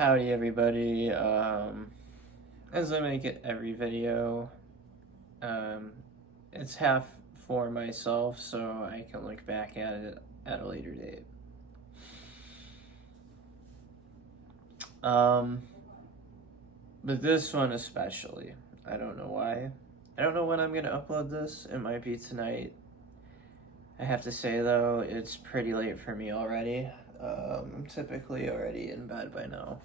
Howdy everybody, as I make it every video, um, it's half for myself so I can look back at it at a later date. But this one especially, I don't know why. I don't know when I'm gonna upload this, it might be tonight. I have to say though, it's pretty late for me already. I'm typically already in bed by now.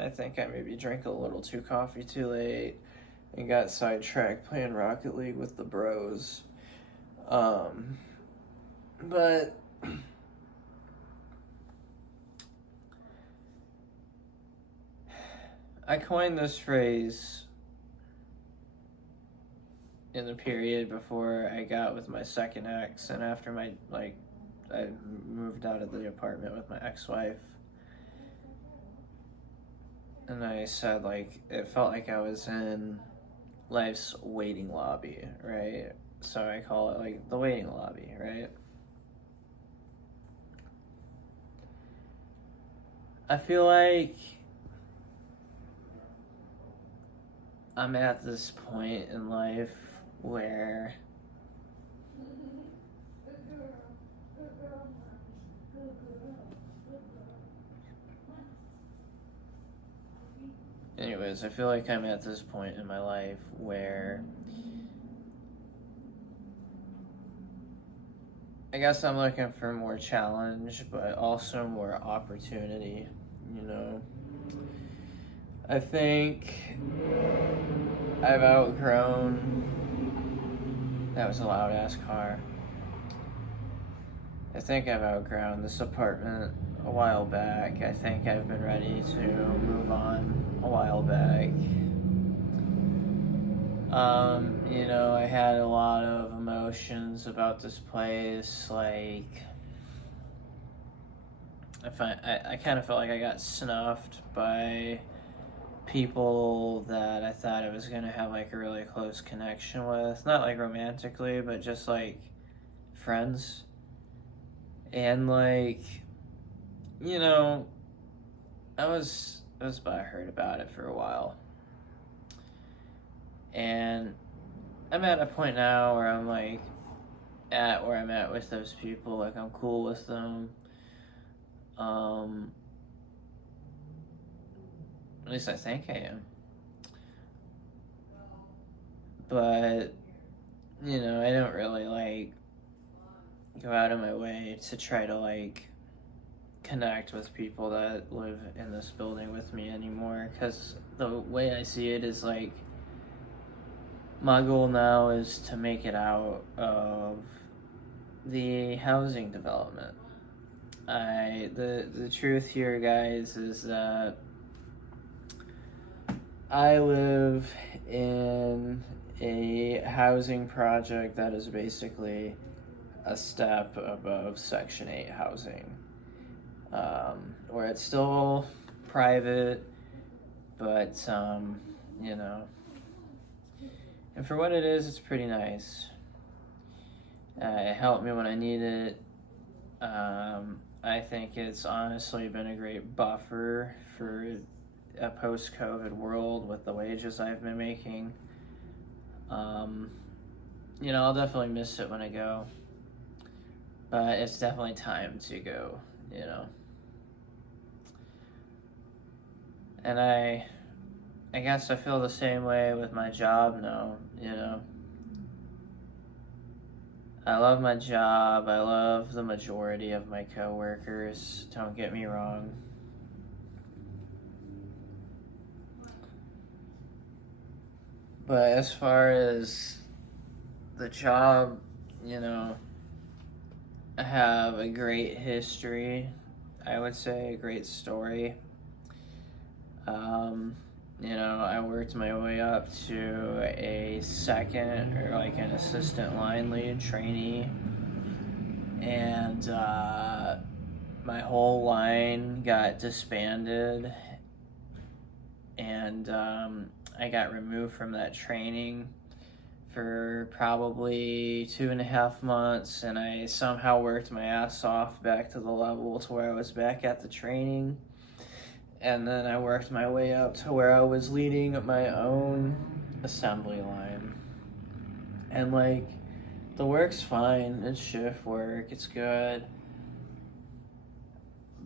I think I maybe drank a little too coffee too late and got sidetracked playing Rocket League with the bros. But I coined this phrase in the period before I got with my second ex and after I moved out of the apartment with my ex-wife. And I said, it felt like I was in life's waiting lobby, right? So I call it, the waiting lobby, right? I feel like I'm at this point in life where I feel like I'm at this point in my life where I guess I'm looking for more challenge, but also more opportunity, you know? I think I've outgrown... That was a loud-ass car. I think I've outgrown this apartment a while back. I think I've been ready to move on a while back. I had a lot of emotions about this place. I kind of felt like I got snuffed by people that I thought I was gonna have a really close connection with. Not romantically, but just friends. And I was butthurt about it for a while. And I'm at a point now where I'm at where I'm at with those people. I'm cool with them. At least I think I am. But, I don't really go out of my way to try to connect with people that live in this building with me anymore, because the way I see it is my goal now is to make it out of the housing development. The truth here, guys, is that I live in a housing project that is basically a step above Section 8 housing, where it's still private, but, and for what it is, it's pretty nice. It helped me when I needed it. I think it's honestly been a great buffer for a post-COVID world with the wages I've been making. I'll definitely miss it when I go, but it's definitely time to go, And I guess I feel the same way with my job now, I love my job. I love the majority of my coworkers. Don't get me wrong. But as far as the job, I have a great history. I would say a great story. I worked my way up to a second or an assistant line lead trainee, and my whole line got disbanded, and I got removed from that training for probably 2.5 months, and I somehow worked my ass off back to the level to where I was back at the training. And then I worked my way up to where I was leading my own assembly line. And like, the work's fine, it's shift work, it's good.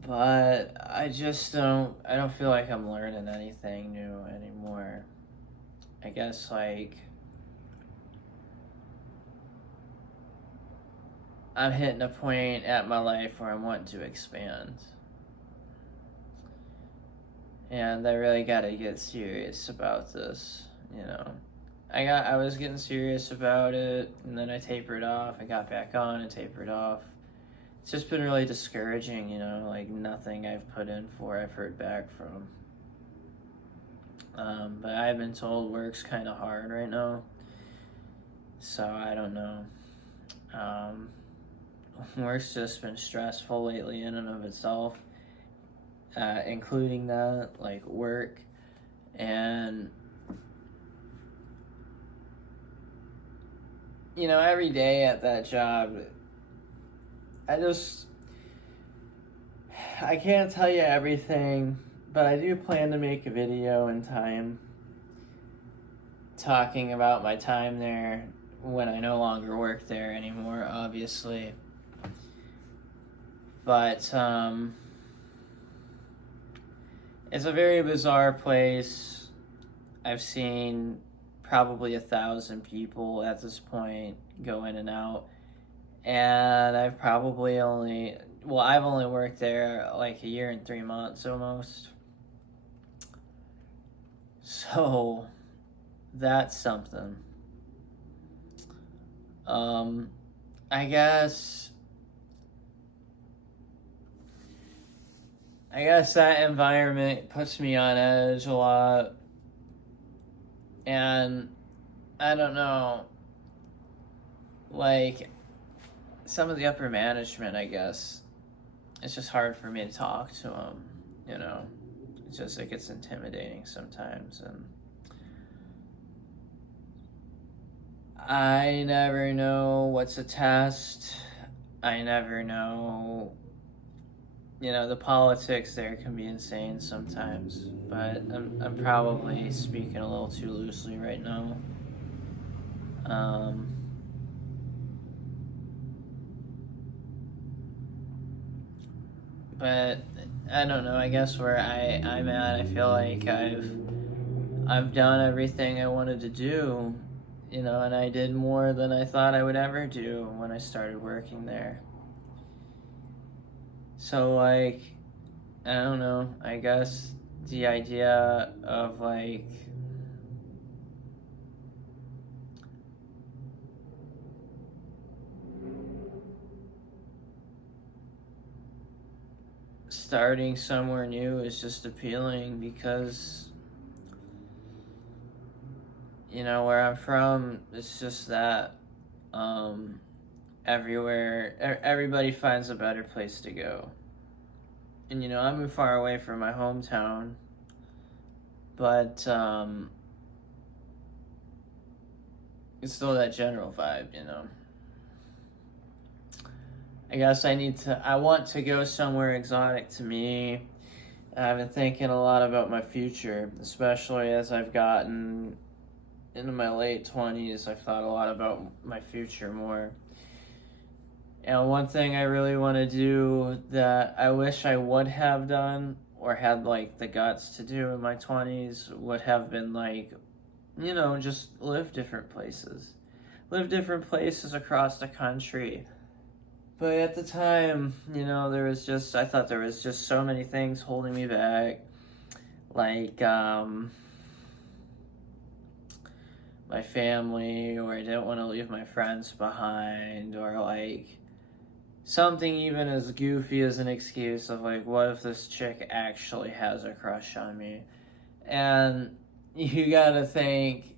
But I don't feel like I'm learning anything new anymore. I guess like I'm hitting a point at my life where I'm wanting to expand. And I really gotta get serious about this, you know. I was getting serious about it, and then I tapered off. I got back on and tapered off. It's just been really discouraging, you know, like nothing I've put in for I've heard back from. But I've been told work's kind of hard right now, so I don't know. Work's just been stressful lately in and of itself, including that, like work, and you know, every day at that job, I can't tell you everything, but I do plan to make a video in time talking about my time there when I no longer work there anymore, obviously. But, it's a very bizarre place. I've seen probably 1,000 people at this point go in and out. And I've only worked there like a year and 3 months almost. So that's something. I guess that environment puts me on edge a lot. And I don't know, like some of the upper management, I guess, it's just hard for me to talk to them, you know. It gets intimidating sometimes, and I never know what's a test. I never know, you know, the politics there can be insane sometimes, but I'm probably speaking a little too loosely right now. But I don't know, I guess where I'm at, I feel like I've done everything I wanted to do, you know, and I did more than I thought I would ever do when I started working there. So like, I don't know, I guess the idea of like starting somewhere new is just appealing because, you know, where I'm from, it's just that everybody finds a better place to go. And, you know, I moved far away from my hometown, but it's still that general vibe, you know. I guess I want to go somewhere exotic to me. I've been thinking a lot about my future, especially as I've gotten into my late 20s. I've thought a lot about my future more. And one thing I really want to do that I wish I would have done or had like the guts to do in my 20s would have been like, you know, just live different places. Live different places across the country. But at the time, you know, I thought there was just so many things holding me back. Like, my family, or I didn't want to leave my friends behind, or like something even as goofy as an excuse of like, what if this chick actually has a crush on me? And you gotta think,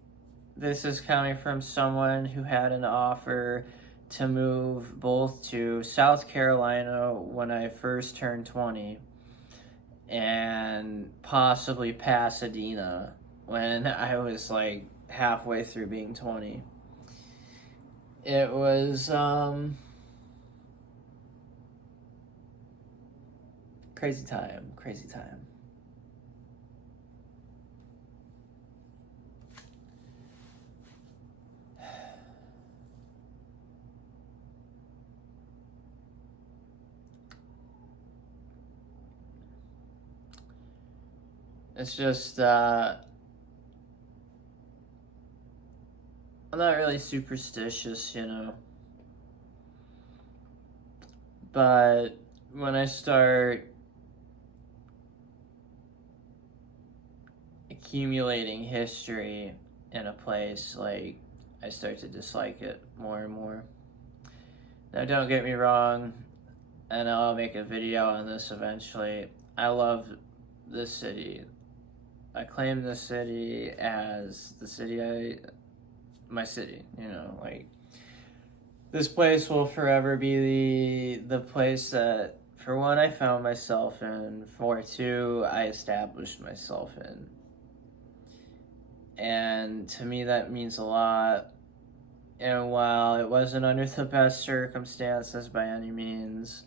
this is coming from someone who had an offer to move both to South Carolina when I first turned 20 and possibly Pasadena when I was like halfway through being 20. It was crazy time. It's just, I'm not really superstitious, you know. But when I start accumulating history in a place, like, I start to dislike it more and more. Now, don't get me wrong, and I'll make a video on this eventually. I love this city. I claim this city as my city, you know, like, this place will forever be the place that, for one, I found myself in, for two, I established myself in. And to me, that means a lot. And while it wasn't under the best circumstances by any means,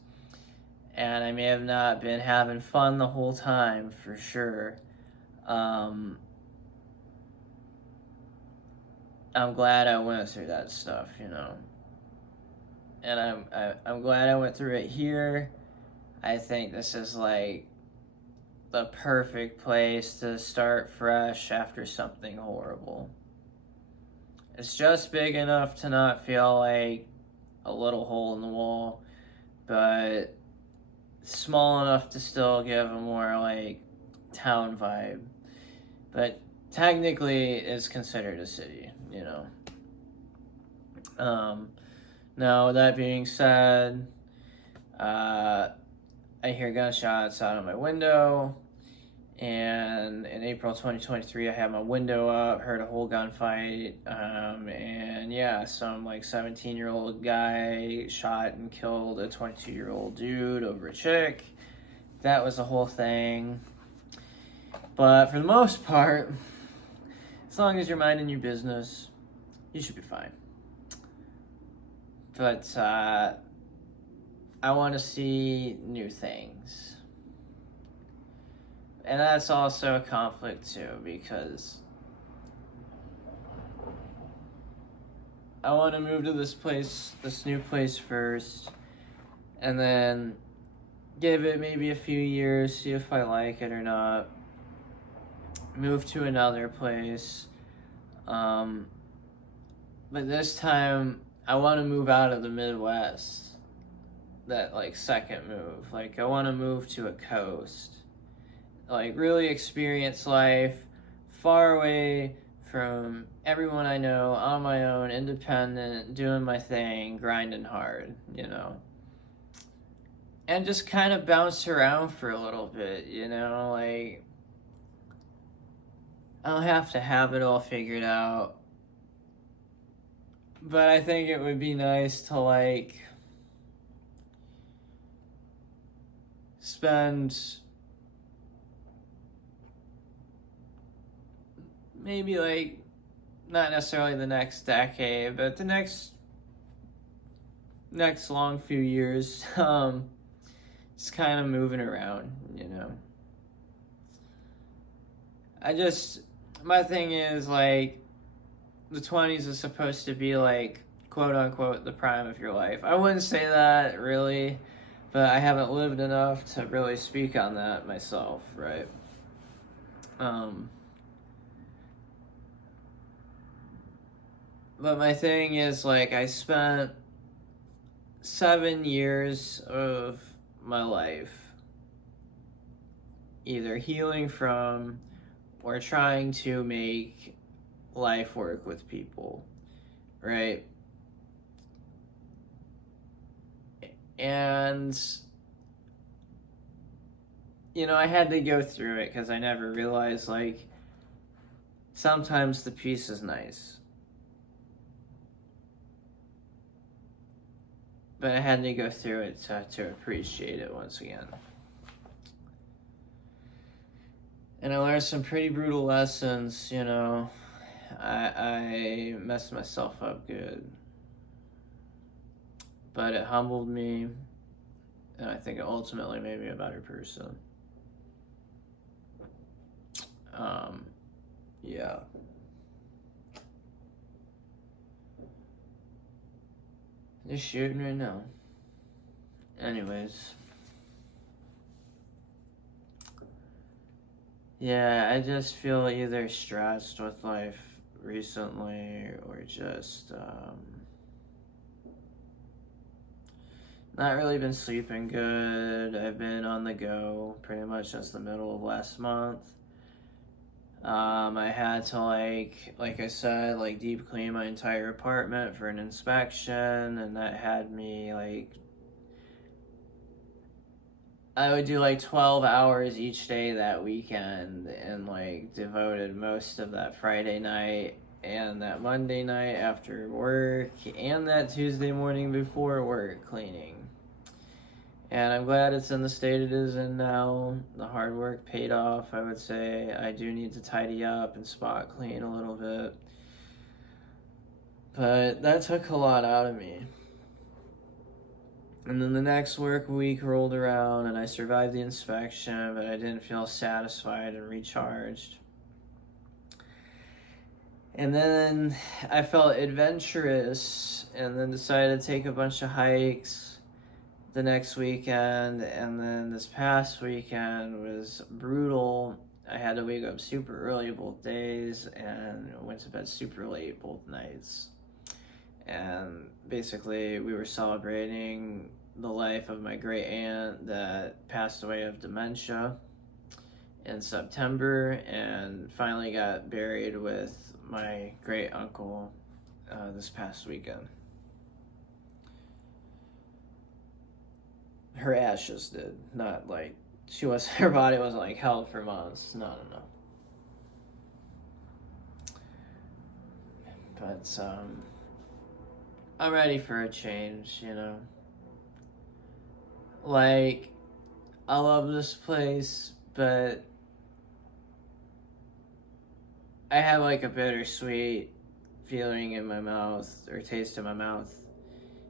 and I may have not been having fun the whole time, for sure, I'm glad I went through that stuff, you know. And I'm glad I went through it here. I think this is like the perfect place to start fresh after something horrible. It's just big enough to not feel like a little hole in the wall, but small enough to still give a more like town vibe. But technically, it's considered a city, you know. Now, that being said, I hear gunshots out of my window, and in April 2023, I had my window up, heard a whole gunfight, and yeah, some like 17-year-old guy shot and killed a 22-year-old dude over a chick. That was a whole thing. But for the most part, as long as you're minding your business, you should be fine. But I want to see new things. And that's also a conflict too, because I want to move to this new place first, and then give it maybe a few years, see if I like it or not. Move to another place. But this time, I want to move out of the Midwest. That like second move. Like, I want to move to a coast. Like, really experience life far away from everyone I know, on my own, independent, doing my thing, grinding hard, you know. And just kind of bounce around for a little bit, you know, like, I don't have to have it all figured out. But I think it would be nice to, like, spend maybe, like, not necessarily the next decade, but the next long few years, just kind of moving around, you know. My thing is, like, the 20s is supposed to be, like, quote unquote, the prime of your life. I wouldn't say that, really, but I haven't lived enough to really speak on that myself, right? But my thing is, like, I spent 7 years of my life either healing from or trying to make life work with people, right? And, you know, I had to go through it because I never realized, like, sometimes the peace is nice. But I had to go through it to appreciate it once again. And I learned some pretty brutal lessons, you know. I messed myself up good. But it humbled me, and I think it ultimately made me a better person. Yeah. Just shooting right now. Anyways. Yeah, I just feel either stressed with life recently or just not really been sleeping good. I've been on the go pretty much since the middle of last month. I had to like I said, like deep clean my entire apartment for an inspection, and that had me like I would do like 12 hours each day that weekend and like devoted most of that Friday night and that Monday night after work and that Tuesday morning before work cleaning. And I'm glad it's in the state it is in now. The hard work paid off, I would say. I do need to tidy up and spot clean a little bit. But that took a lot out of me. And then the next work week rolled around and I survived the inspection, but I didn't feel satisfied and recharged. And then I felt adventurous and then decided to take a bunch of hikes the next weekend. And then this past weekend was brutal. I had to wake up super early both days and went to bed super late both nights. And basically we were celebrating the life of my great aunt that passed away of dementia in September and finally got buried with my great uncle this past weekend. Her ashes did, not like her body wasn't like held for months. No. But I'm ready for a change, you know. Like, I love this place, but I have like a bittersweet feeling in my mouth or taste in my mouth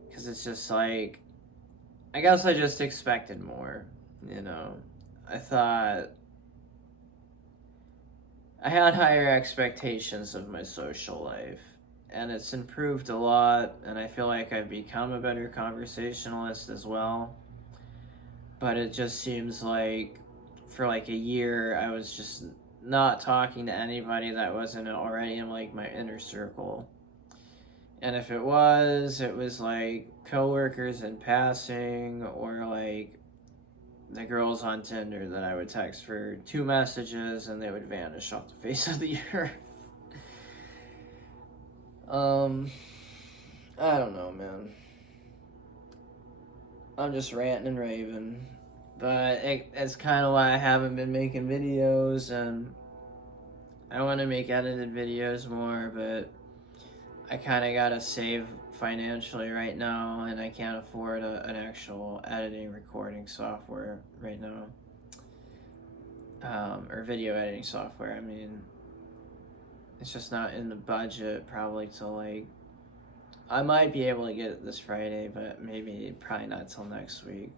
because it's just like, I guess I just expected more, you know. I thought I had higher expectations of my social life, and it's improved a lot, and I feel like I've become a better conversationalist as well. But it just seems like for like a year I was just not talking to anybody that wasn't already in like my inner circle. And if it was like coworkers in passing or like the girls on Tinder that I would text for 2 messages and they would vanish off the face of the earth. I don't know, man. I'm just ranting and raving. But it's kind of why I haven't been making videos, and I want to make edited videos more, but I kind of got to save financially right now, and I can't afford an actual editing recording software right now. Or video editing software. I mean, it's just not in the budget probably till like, I might be able to get it this Friday, but probably not till next week.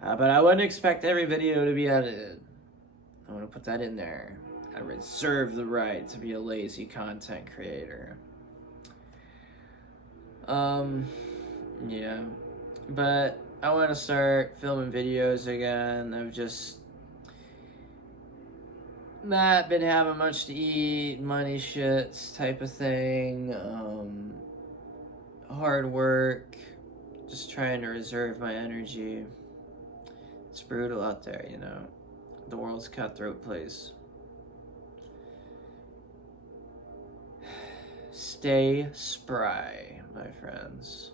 But I wouldn't expect every video to be edited. I want to put that in there. I reserve the right to be a lazy content creator. Yeah. But I want to start filming videos again. I've just not been having much to eat, money shits type of thing. Hard work. Just trying to reserve my energy. It's brutal out there, you know. The world's a cutthroat place. Stay spry, my friends.